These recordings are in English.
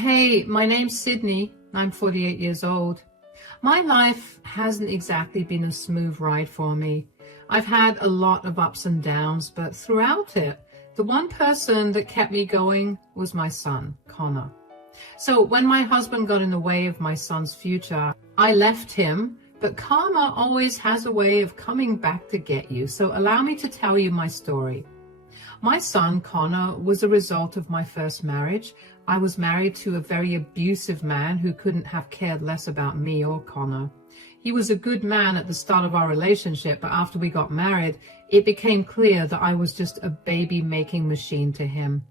Hey, my name's Sydney. I'm 48 years old. My life hasn't exactly been a smooth ride for me. I've had a lot of ups and downs, but throughout it, the one person that kept me going was my son, Connor. So when my husband got in the way of my son's future, I left him, but karma always has a way of coming back to get you. So allow me to tell you my story. My son, Connor, was a result of my first marriage. I was married to a very abusive man who couldn't have cared less about me or Connor. He was a good man at the start of our relationship, but after we got married, it became clear that I was just a baby-making machine to him.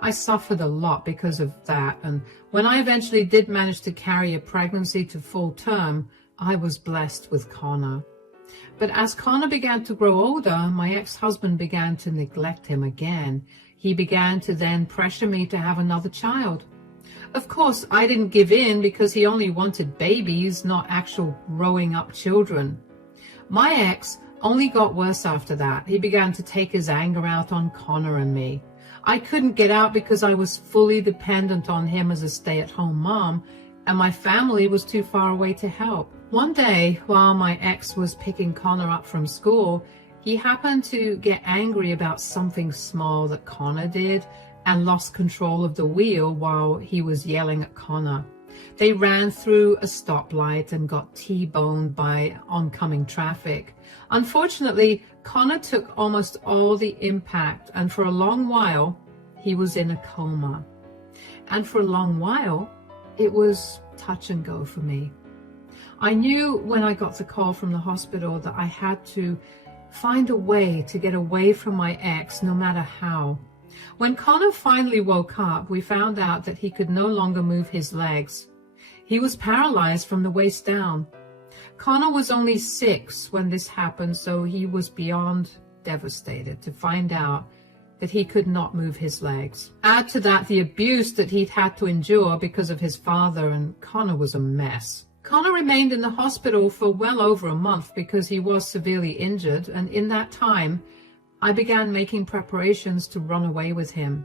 I suffered a lot because of that, and when I eventually did manage to carry a pregnancy to full term, I was blessed with Connor. But as Connor began to grow older, my ex-husband began to neglect him again. He began to then pressure me to have another child. Of course, I didn't give in because he only wanted babies, not actual growing up children. My ex only got worse after that. He began to take his anger out on Connor and me. I couldn't get out because I was fully dependent on him as a stay-at-home mom, and my family was too far away to help. One day, while my ex was picking Connor up from school, he happened to get angry about something small that Connor did and lost control of the wheel while he was yelling at Connor. They ran through a stoplight and got T-boned by oncoming traffic. Unfortunately, Connor took almost all the impact, and for a long while, he was in a coma. And for a long while, it was touch and go for me. I knew when I got the call from the hospital that I had to find a way to get away from my ex, no matter how. When Connor finally woke up, we found out that he could no longer move his legs. He was paralyzed from the waist down. Connor was only 6 when this happened, so he was beyond devastated to find out that he could not move his legs. Add to that the abuse that he'd had to endure because of his father, and Connor was a mess. Connor remained in the hospital for well over a month because he was severely injured, and in that time, I began making preparations to run away with him.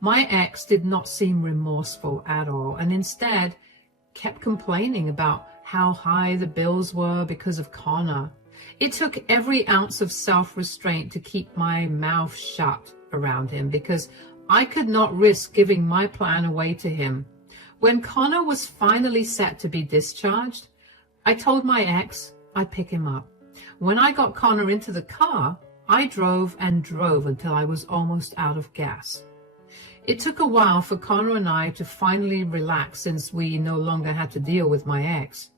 My ex did not seem remorseful at all, and instead kept complaining about how high the bills were because of Connor. It took every ounce of self-restraint to keep my mouth shut around him because I could not risk giving my plan away to him. When Connor was finally set to be discharged, I told my ex I'd pick him up. When I got Connor into the car, I drove and drove until I was almost out of gas. It took a while for Connor and I to finally relax since we no longer had to deal with my ex.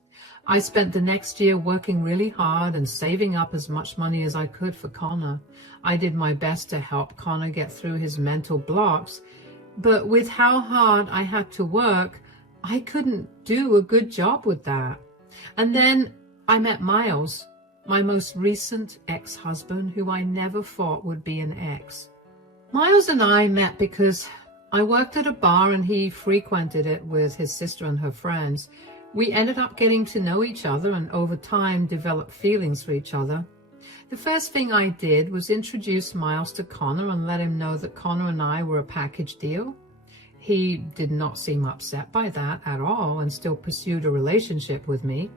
I spent the next year working really hard and saving up as much money as I could for Connor. I did my best to help Connor get through his mental blocks, but with how hard I had to work, I couldn't do a good job with that. And then I met Miles, my most recent ex-husband, who I never thought would be an ex. Miles and I met because I worked at a bar and he frequented it with his sister and her friends. We ended up getting to know each other and over time developed feelings for each other. The first thing I did was introduce Miles to Connor and let him know that Connor and I were a package deal. He did not seem upset by that at all and still pursued a relationship with me.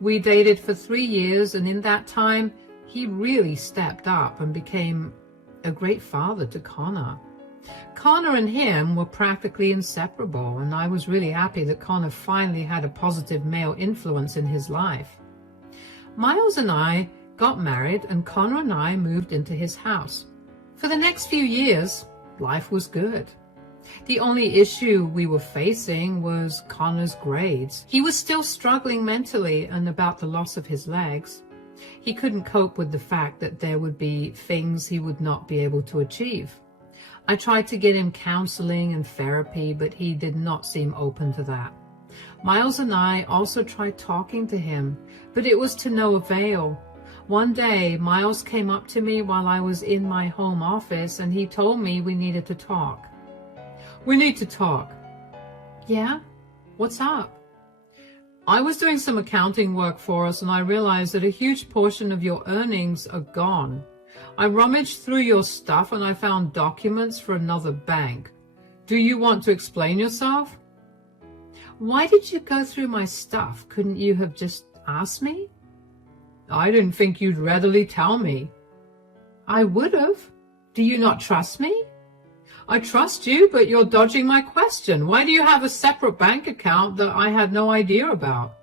We dated for 3 years, and in that time, he really stepped up and became a great father to Connor. Connor and him were practically inseparable, and I was really happy that Connor finally had a positive male influence in his life. Miles and I got married, and Connor and I moved into his house. For the next few years, life was good. The only issue we were facing was Connor's grades. He was still struggling mentally and about the loss of his legs. He couldn't cope with the fact that there would be things he would not be able to achieve. I tried to get him counseling and therapy, but he did not seem open to that. Miles and I also tried talking to him, but it was to no avail. One day, Miles came up to me while I was in my home office, and he told me we needed to talk. "We need to talk." "Yeah? What's up?" "I was doing some accounting work for us, and I realized that a huge portion of your earnings are gone. I rummaged through your stuff and I found documents for another bank. Do you want to explain yourself?" Why did you go through my stuff? Couldn't you have just asked me? I didn't think you'd readily tell me. I would have. Do you not trust me? I trust you, but you're dodging my question. Why do you have a separate bank account that I had no idea about?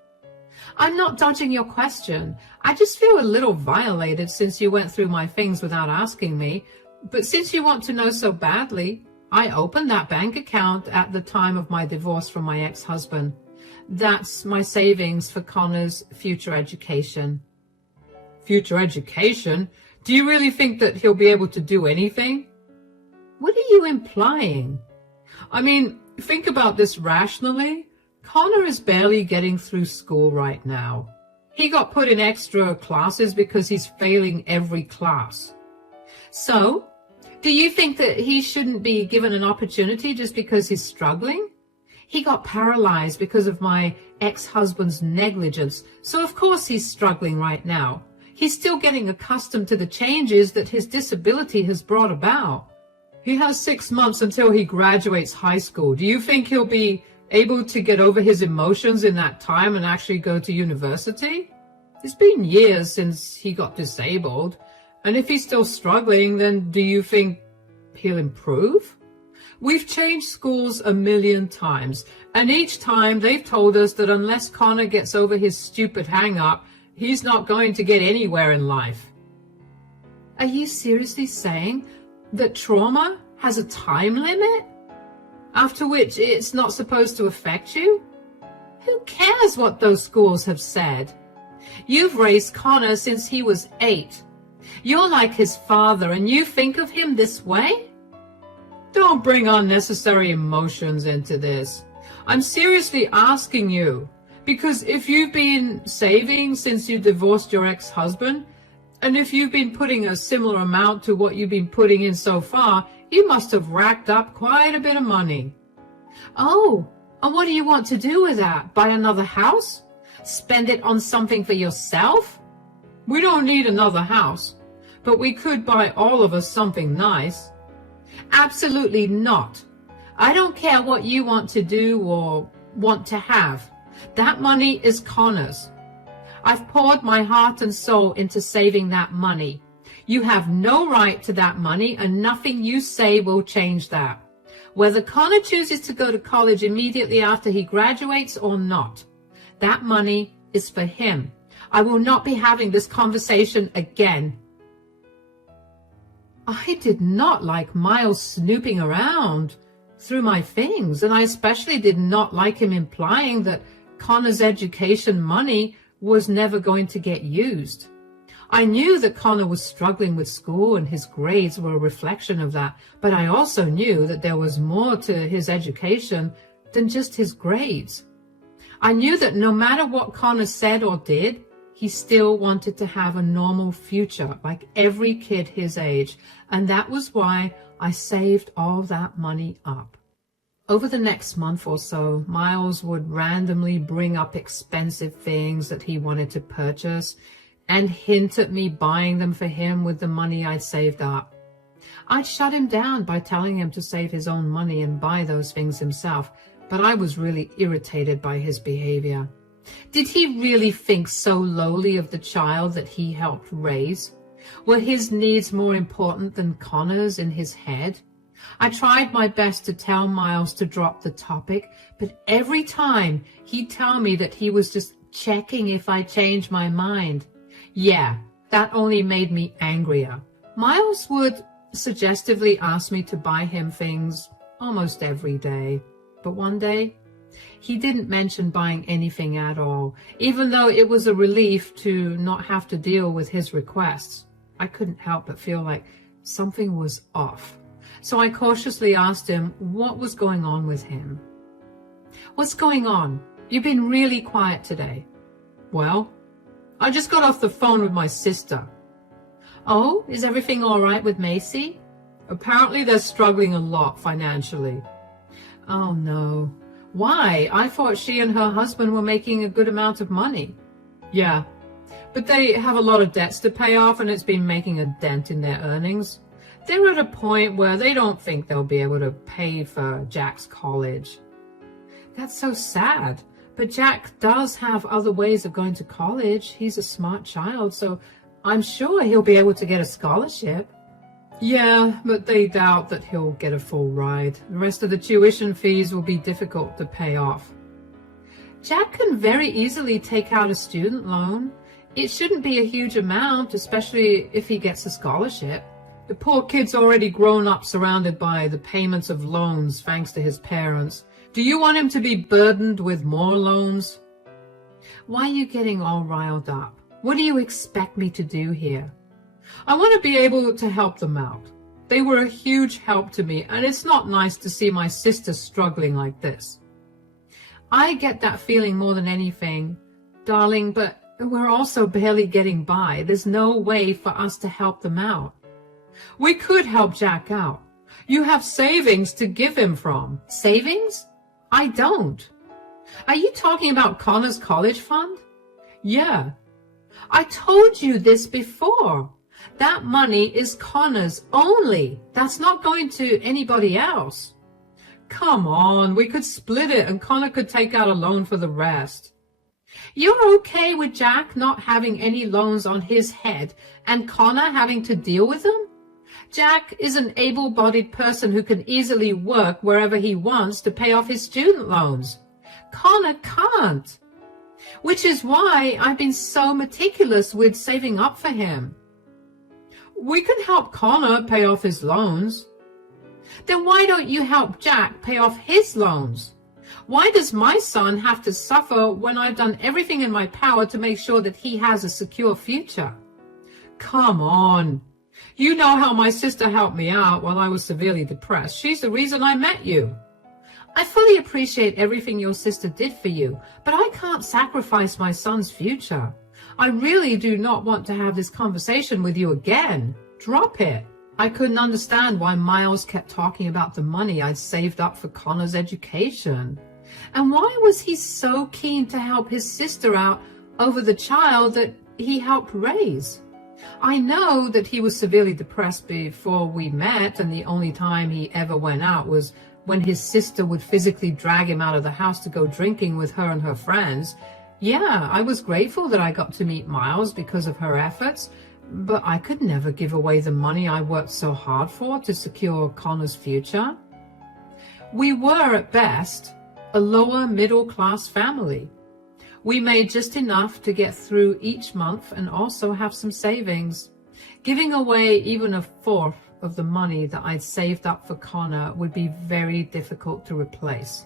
I'm not dodging your question. I just feel a little violated since you went through my things without asking me. But since you want to know so badly, I opened that bank account at the time of my divorce from my ex-husband. That's my savings for Connor's future education. Future education? Do you really think that he'll be able to do anything? What are you implying? I mean, think about this rationally. Connor is barely getting through school right now. He got put in extra classes because he's failing every class. So, do you think that he shouldn't be given an opportunity just because he's struggling? He got paralyzed because of my ex-husband's negligence, so of course he's struggling right now. He's still getting accustomed to the changes that his disability has brought about. He has 6 months until he graduates high school. Do you think he'll be able to get over his emotions in that time and actually go to university? It's been years since he got disabled. And if he's still struggling, then do you think he'll improve? We've changed schools 1,000,000 times, and each time they've told us that unless Connor gets over his stupid hang-up, he's not going to get anywhere in life. Are you seriously saying that trauma has a time limit? After which it's not supposed to affect you? Who cares what those schools have said? You've raised Connor since he was 8. You're like his father, and you think of him this way? Don't bring unnecessary emotions into this. I'm seriously asking you, because if you've been saving since you divorced your ex-husband, and if you've been putting a similar amount to what you've been putting in so far, you must have racked up quite a bit of money. Oh, and what do you want to do with that? Buy another house? Spend it on something for yourself? We don't need another house, but we could buy all of us something nice. Absolutely not. I don't care what you want to do or want to have. That money is Connor's. I've poured my heart and soul into saving that money. You have no right to that money, and nothing you say will change that. Whether Connor chooses to go to college immediately after he graduates or not, that money is for him. I will not be having this conversation again. I did not like Miles snooping around through my things, and I especially did not like him implying that Connor's education money was never going to get used. I knew that Connor was struggling with school and his grades were a reflection of that, but I also knew that there was more to his education than just his grades. I knew that no matter what Connor said or did, he still wanted to have a normal future like every kid his age, and that was why I saved all that money up. Over the next month or so, Miles would randomly bring up expensive things that he wanted to purchase and hint at me buying them for him with the money I'd saved up. I'd shut him down by telling him to save his own money and buy those things himself, but I was really irritated by his behavior. Did he really think so lowly of the child that he helped raise? Were his needs more important than Connor's in his head? I tried my best to tell Miles to drop the topic, but every time he'd tell me that he was just checking if I changed my mind. Yeah, that only made me angrier. Miles would suggestively ask me to buy him things almost every day, but one day he didn't mention buying anything at all, even though it was a relief to not have to deal with his requests. I couldn't help but feel like something was off. So I cautiously asked him what was going on with him. What's going on? You've been really quiet today. Well, I just got off the phone with my sister. Oh, is everything all right with Macy? Apparently they're struggling a lot financially. Oh no. Why? I thought she and her husband were making a good amount of money. Yeah, but they have a lot of debts to pay off and it's been making a dent in their earnings. They're at a point where they don't think they'll be able to pay for Jack's college. That's so sad. But Jack does have other ways of going to college. He's a smart child, so I'm sure he'll be able to get a scholarship. Yeah, but they doubt that he'll get a full ride. The rest of the tuition fees will be difficult to pay off. Jack can very easily take out a student loan. It shouldn't be a huge amount, especially if he gets a scholarship. The poor kid's already grown up surrounded by the payments of loans thanks to his parents. Do you want him to be burdened with more loans? Why are you getting all riled up? What do you expect me to do here? I want to be able to help them out. They were a huge help to me, and it's not nice to see my sister struggling like this. I get that feeling more than anything, darling, but we're also barely getting by. There's no way for us to help them out. We could help Jack out. You have savings to give him from. Savings? I don't. Are you talking about Connor's college fund? Yeah. I told you this before. That money is Connor's only. That's not going to anybody else. Come on, we could split it and Connor could take out a loan for the rest. You're okay with Jack not having any loans on his head and Connor having to deal with them? Jack is an able-bodied person who can easily work wherever he wants to pay off his student loans. Connor can't, which is why I've been so meticulous with saving up for him. We can help Connor pay off his loans. Then why don't you help Jack pay off his loans? Why does my son have to suffer when I've done everything in my power to make sure that he has a secure future? Come on. You know how my sister helped me out while I was severely depressed. She's the reason I met you. I fully appreciate everything your sister did for you, but I can't sacrifice my son's future. I really do not want to have this conversation with you again. Drop it. I couldn't understand why Miles kept talking about the money I'd saved up for Connor's education. And why was he so keen to help his sister out over the child that he helped raise? I know that he was severely depressed before we met, and the only time he ever went out was when his sister would physically drag him out of the house to go drinking with her and her friends. Yeah, I was grateful that I got to meet Miles because of her efforts, but I could never give away the money I worked so hard for to secure Connor's future. We were, at best, a lower middle-class family. We made just enough to get through each month and also have some savings. Giving away even a fourth of the money that I'd saved up for Connor would be very difficult to replace.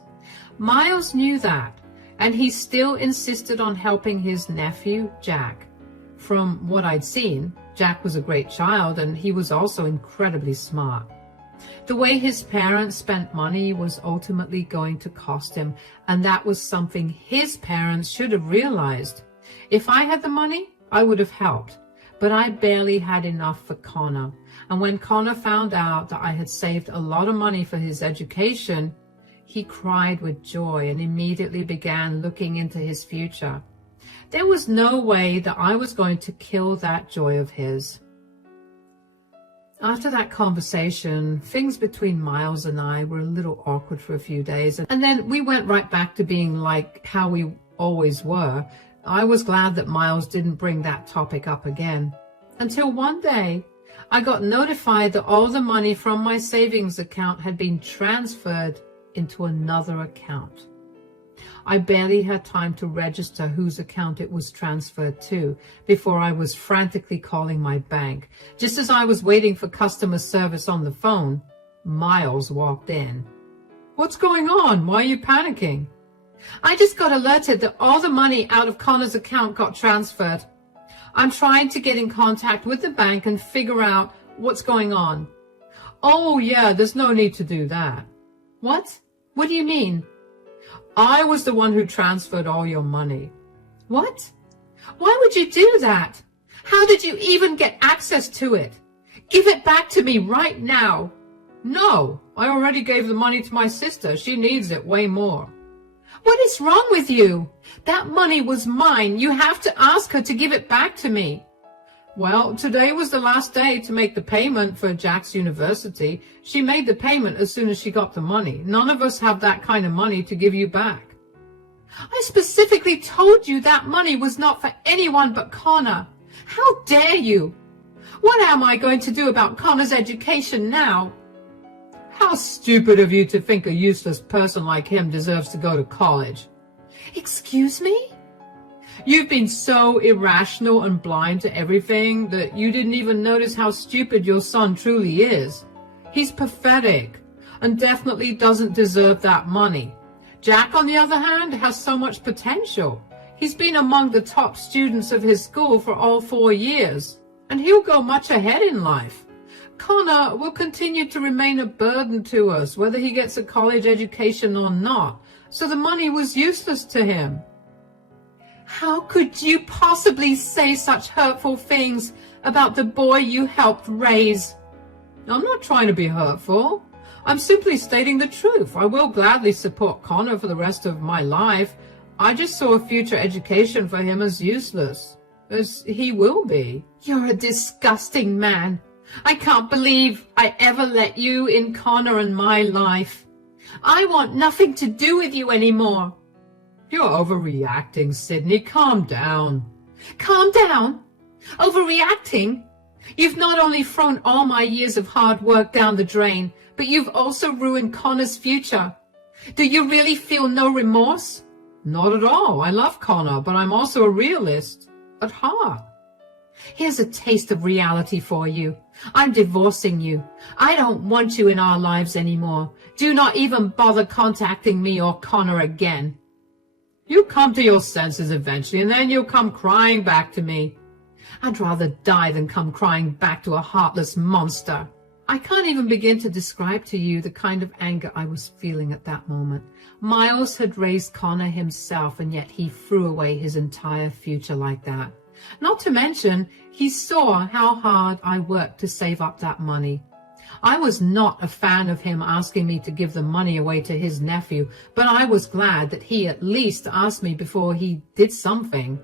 Miles knew that, and he still insisted on helping his nephew, Jack. From what I'd seen, Jack was a great child, and he was also incredibly smart. The way his parents spent money was ultimately going to cost him, and that was something his parents should have realized. If I had the money, I would have helped, but I barely had enough for Connor. And when Connor found out that I had saved a lot of money for his education, he cried with joy and immediately began looking into his future. There was no way that I was going to kill that joy of his. After that conversation, things between Miles and I were a little awkward for a few days, and then we went right back to being like how we always were. I was glad that Miles didn't bring that topic up again. Until one day, I got notified that all the money from my savings account had been transferred into another account. I barely had time to register whose account it was transferred to before I was frantically calling my bank. Just as I was waiting for customer service on the phone, Miles walked in. What's going on? Why are you panicking? I just got alerted that all the money out of Connor's account got transferred. I'm trying to get in contact with the bank and figure out what's going on. Oh yeah, there's no need to do that. What? What do you mean? I was the one who transferred all your money. What? Why would you do that? How did you even get access to it? Give it back to me right now. No, I already gave the money to my sister. She needs it way more. What is wrong with you? That money was mine. You have to ask her to give it back to me. Well, today was the last day to make the payment for Jack's university. She made the payment as soon as she got the money. None of us have that kind of money to give you back. I specifically told you that money was not for anyone but Connor. How dare you? What am I going to do about Connor's education now? How stupid of you to think a useless person like him deserves to go to college. Excuse me? You've been so irrational and blind to everything that you didn't even notice how stupid your son truly is. He's pathetic and definitely doesn't deserve that money. Jack, on the other hand, has so much potential. He's been among the top students of his school for all 4 years, and he'll go much ahead in life. Connor will continue to remain a burden to us, whether he gets a college education or not, so the money was useless to him. How could you possibly say such hurtful things about the boy you helped raise? I'm not trying to be hurtful. I'm simply stating the truth. I will gladly support Connor for the rest of my life. I just saw a future education for him as useless, as he will be. You're a disgusting man. I can't believe I ever let you in Connor and my life. I want nothing to do with you anymore. You're overreacting, Sydney. Calm down. Calm down? Overreacting? You've not only thrown all my years of hard work down the drain, but you've also ruined Connor's future. Do you really feel no remorse? Not at all. I love Connor, but I'm also a realist at heart. Here's a taste of reality for you. I'm divorcing you. I don't want you in our lives anymore. Do not even bother contacting me or Connor again. You'll come to your senses eventually, and then you'll come crying back to me. I'd rather die than come crying back to a heartless monster. I can't even begin to describe to you the kind of anger I was feeling at that moment. Miles had raised Connor himself, and yet he threw away his entire future like that. Not to mention, he saw how hard I worked to save up that money. I was not a fan of him asking me to give the money away to his nephew, but I was glad that he at least asked me before he did something.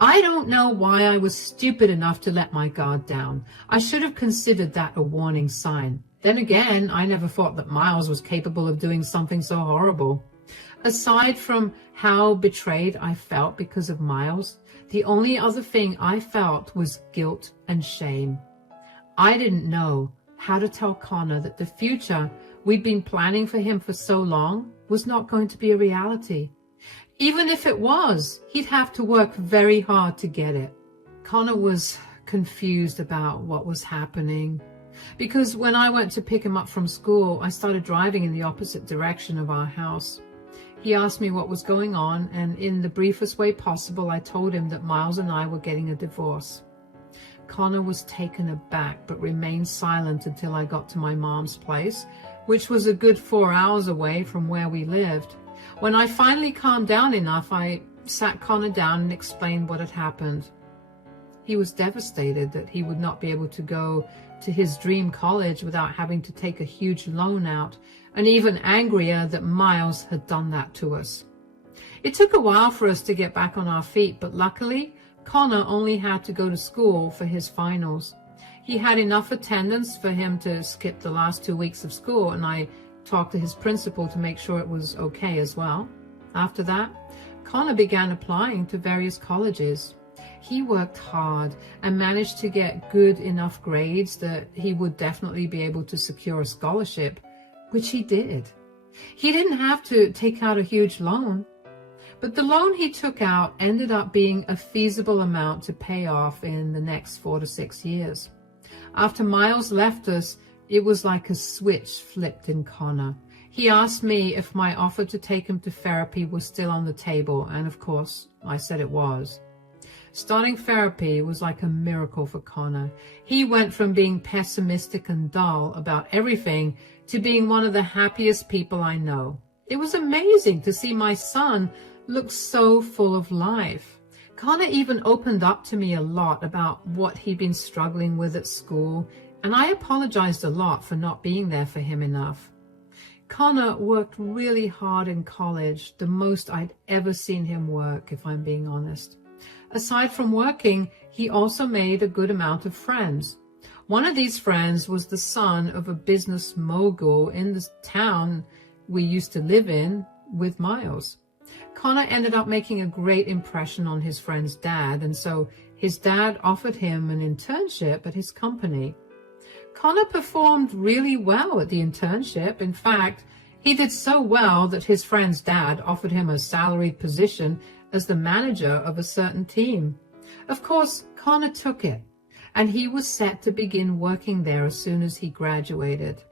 I don't know why I was stupid enough to let my guard down. I should have considered that a warning sign. Then again, I never thought that Miles was capable of doing something so horrible. Aside from how betrayed I felt because of Miles, the only other thing I felt was guilt and shame. I didn't know how to tell Connor that the future we'd been planning for him for so long was not going to be a reality. Even if it was, he'd have to work very hard to get it. Connor was confused about what was happening, because when I went to pick him up from school, I started driving in the opposite direction of our house. He asked me what was going on, and in the briefest way possible, I told him that Miles and I were getting a divorce. Connor was taken aback, but remained silent until I got to my mom's place, which was a good 4 hours away from where we lived. When I finally calmed down enough, I sat Connor down and explained what had happened. He was devastated that he would not be able to go to his dream college without having to take a huge loan out, and even angrier that Miles had done that to us. It took a while for us to get back on our feet, but luckily, Connor only had to go to school for his finals. He had enough attendance for him to skip the last 2 weeks of school, and I talked to his principal to make sure it was okay as well. After that, Connor began applying to various colleges. He worked hard and managed to get good enough grades that he would definitely be able to secure a scholarship, which he did. He didn't have to take out a huge loan, but the loan he took out ended up being a feasible amount to pay off in the next 4 to 6 years. After Miles left us, it was like a switch flipped in Connor. He asked me if my offer to take him to therapy was still on the table, and of course, I said it was. Starting therapy was like a miracle for Connor. He went from being pessimistic and dull about everything to being one of the happiest people I know. It was amazing to see my son look so full of life. Connor even opened up to me a lot about what he'd been struggling with at school, and I apologized a lot for not being there for him enough. Connor worked really hard in college, the most I'd ever seen him work, if I'm being honest. Aside from working, he also made a good amount of friends. One of these friends was the son of a business mogul in the town we used to live in with Miles. Connor ended up making a great impression on his friend's dad, and so his dad offered him an internship at his company. Connor performed really well at the internship. In fact, he did so well that his friend's dad offered him a salaried position as the manager of a certain team. Of course, Connor took it, and he was set to begin working there as soon as he graduated.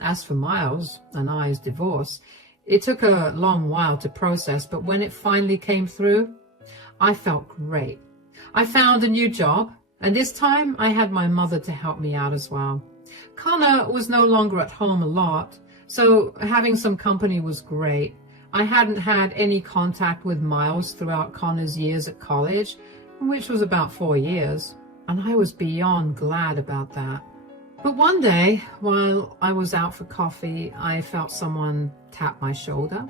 As for Miles and I's divorce, it took a long while to process, but when it finally came through, I felt great. I found a new job, and this time I had my mother to help me out as well. Connor was no longer at home a lot, so having some company was great. I hadn't had any contact with Miles throughout Connor's years at college, which was about 4 years, and I was beyond glad about that. But one day, while I was out for coffee, I felt someone tap my shoulder.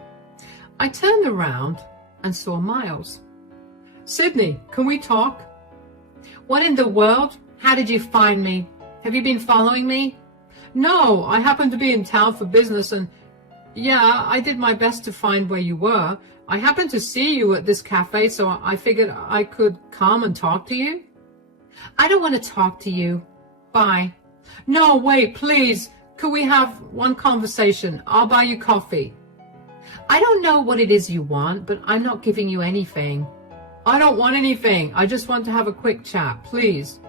I turned around and saw Miles. "Sydney, can we talk?" "What in the world? How did you find me? Have you been following me?" "No, I happened to be in town for business and yeah, I did my best to find where you were. I happened to see you at this cafe, so I figured I could come and talk to you." "I don't want to talk to you. Bye." "No, wait, please. Could we have one conversation? I'll buy you coffee." "I don't know what it is you want, but I'm not giving you anything." "I don't want anything. I just want to have a quick chat, please."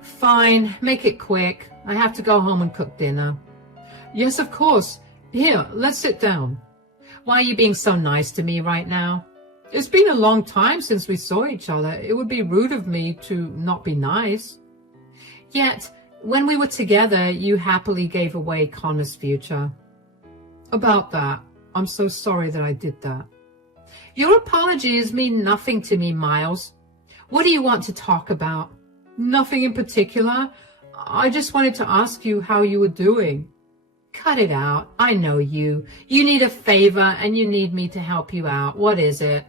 "Fine, make it quick. I have to go home and cook dinner." "Yes, of course. Here, let's sit down." "Why are you being so nice to me right now?" "It's been a long time since we saw each other. It would be rude of me to not be nice." "Yet, when we were together, you happily gave away Connor's future." "About that, I'm so sorry that I did that." "Your apologies mean nothing to me, Miles. What do you want to talk about?" "Nothing in particular. I just wanted to ask you how you were doing." "Cut it out. I know you. You need a favor and you need me to help you out. What is it?"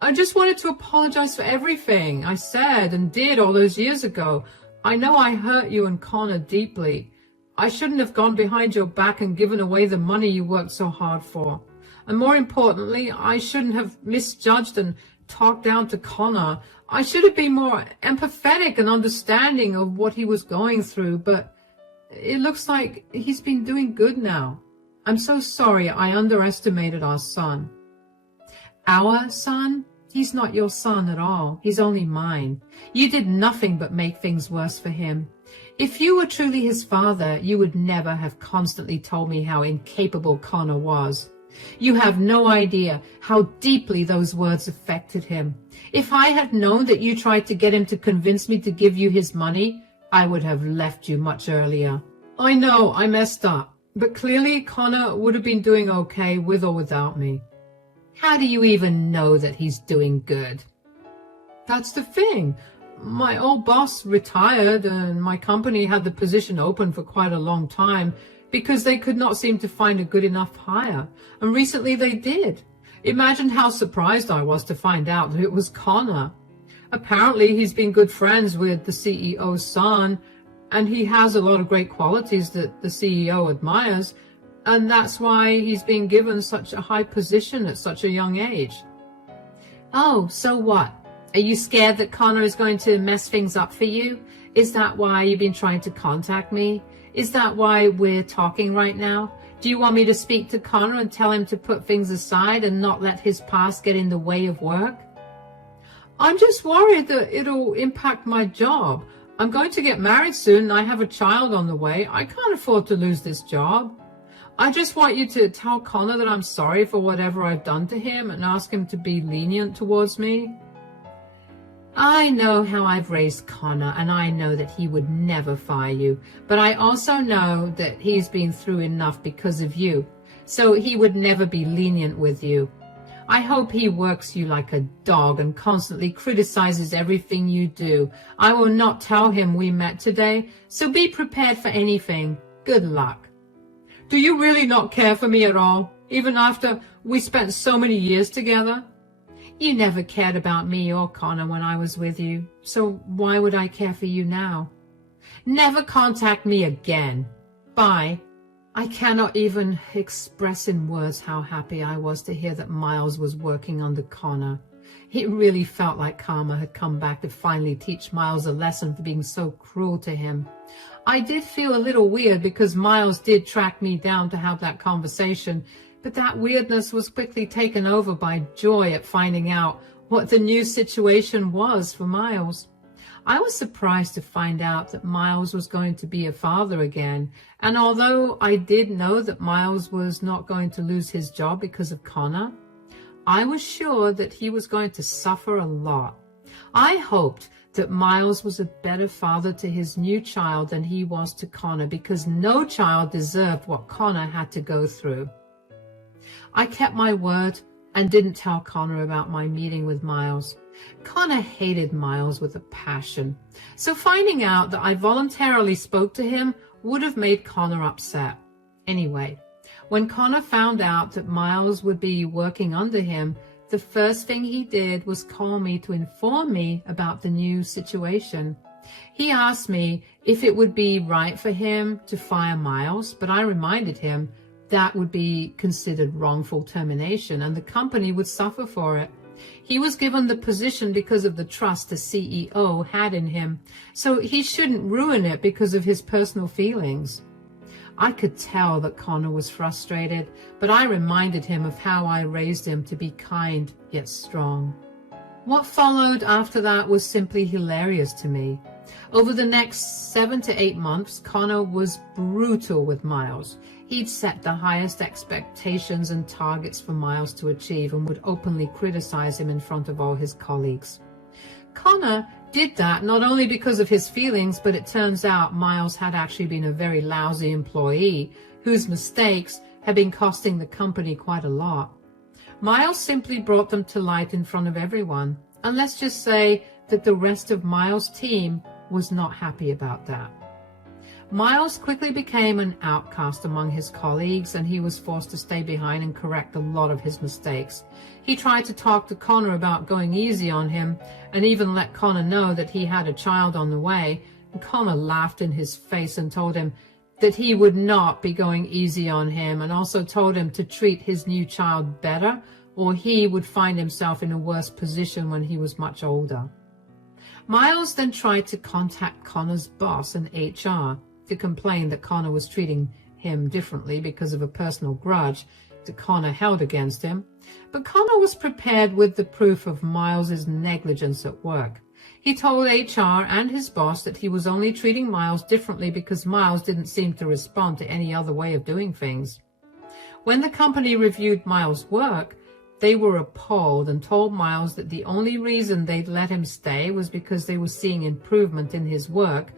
"I just wanted to apologize for everything I said and did all those years ago. I know I hurt you and Connor deeply. I shouldn't have gone behind your back and given away the money you worked so hard for. And more importantly, I shouldn't have misjudged and talked down to Connor. I should have been more empathetic and understanding of what he was going through, but it looks like he's been doing good now. I'm so sorry I underestimated our son." "Our son? He's not your son at all. He's only mine. You did nothing but make things worse for him. If you were truly his father, you would never have constantly told me how incapable Connor was. You have no idea how deeply those words affected him. If I had known that you tried to get him to convince me to give you his money, I would have left you much earlier. I know I messed up, but clearly Connor would have been doing okay with or without me." "How do you even know that he's doing good?" "That's the thing. My old boss retired and my company had the position open for quite a long time because they could not seem to find a good enough hire. And recently they did. Imagine how surprised I was to find out that it was Connor. Apparently he's been good friends with the CEO's son, and he has a lot of great qualities that the CEO admires, and that's why he's been given such a high position at such a young age." "Oh, so what? Are you scared that Connor is going to mess things up for you? Is that why you've been trying to contact me? Is that why we're talking right now? Do you want me to speak to Connor and tell him to put things aside and not let his past get in the way of work?" "I'm just worried that it'll impact my job. I'm going to get married soon and I have a child on the way. I can't afford to lose this job. I just want you to tell Connor that I'm sorry for whatever I've done to him and ask him to be lenient towards me." "I know how I've raised Connor, and I know that he would never fire you, but I also know that he's been through enough because of you, so he would never be lenient with you. I hope he works you like a dog and constantly criticizes everything you do. I will not tell him we met today, so be prepared for anything. Good luck." "Do you really not care for me at all, even after we spent so many years together?" You never cared about me or Connor when I was with you, so why would I care for you now? Never contact me again. Bye. I cannot even express in words how happy I was to hear that Miles was working under Connor. It really felt like karma had come back to finally teach Miles a lesson for being so cruel to him. I did feel a little weird because Miles did track me down to have that conversation, but that weirdness was quickly taken over by joy at finding out what the new situation was for Miles. I was surprised to find out that Miles was going to be a father again, and although I did know that Miles was not going to lose his job because of Connor, I was sure that he was going to suffer a lot. I hoped that Miles was a better father to his new child than he was to Connor, because no child deserved what Connor had to go through. I kept my word and didn't tell Connor about my meeting with Miles. Connor hated Miles with a passion, so finding out that I voluntarily spoke to him would have made Connor upset. Anyway, when Connor found out that Miles would be working under him, the first thing he did was call me to inform me about the new situation. He asked me if it would be right for him to fire Miles, but I reminded him that would be considered wrongful termination and the company would suffer for it. He was given the position because of the trust the CEO had in him, so he shouldn't ruin it because of his personal feelings. I could tell that Connor was frustrated, but I reminded him of how I raised him to be kind yet strong. What followed after that was simply hilarious to me. Over the next 7 to 8 months, Connor was brutal with Miles. He'd set the highest expectations and targets for Miles to achieve and would openly criticize him in front of all his colleagues. Connor did that not only because of his feelings, but it turns out Miles had actually been a very lousy employee whose mistakes had been costing the company quite a lot. Miles simply brought them to light in front of everyone, and let's just say that the rest of Miles' team was not happy about that. Miles quickly became an outcast among his colleagues, and he was forced to stay behind and correct a lot of his mistakes. He tried to talk to Connor about going easy on him, and even let Connor know that he had a child on the way. And Connor laughed in his face and told him that he would not be going easy on him, and also told him to treat his new child better, or he would find himself in a worse position when he was much older. Miles then tried to contact Connor's boss in HR to complain that Connor was treating him differently because of a personal grudge that Connor held against him, but Connor was prepared with the proof of Miles's negligence at work. He told HR and his boss that he was only treating Miles differently because Miles didn't seem to respond to any other way of doing things. When the company reviewed Miles' work, they were appalled and told Miles that the only reason they'd let him stay was because they were seeing improvement in his work,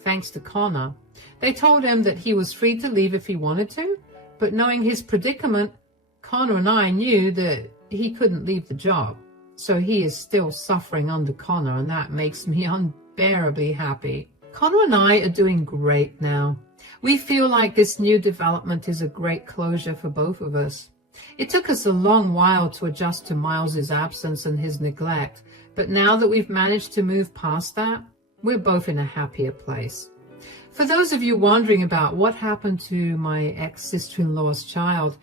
thanks to Connor. They told him that he was free to leave if he wanted to, but knowing his predicament, Connor and I knew that he couldn't leave the job. So he is still suffering under Connor, and that makes me unbearably happy. Connor and I are doing great now. We feel like this new development is a great closure for both of us. It took us a long while to adjust to Miles's absence and his neglect, but now that we've managed to move past that, we're both in a happier place. For those of you wondering about what happened to my ex-sister-in-law's child,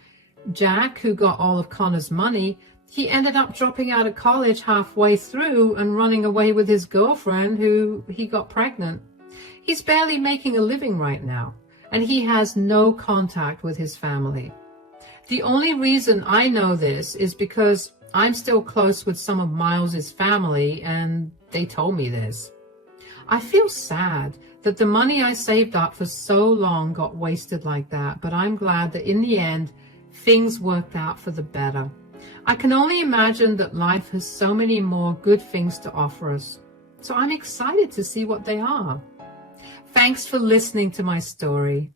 Jack, who got all of Connor's money, he ended up dropping out of college halfway through and running away with his girlfriend, who he got pregnant. He's barely making a living right now, and he has no contact with his family. The only reason I know this is because I'm still close with some of Miles's family, and they told me this. I feel sad that the money I saved up for so long got wasted like that, but I'm glad that in the end, things worked out for the better. I can only imagine that life has so many more good things to offer us, so I'm excited to see what they are. Thanks for listening to my story.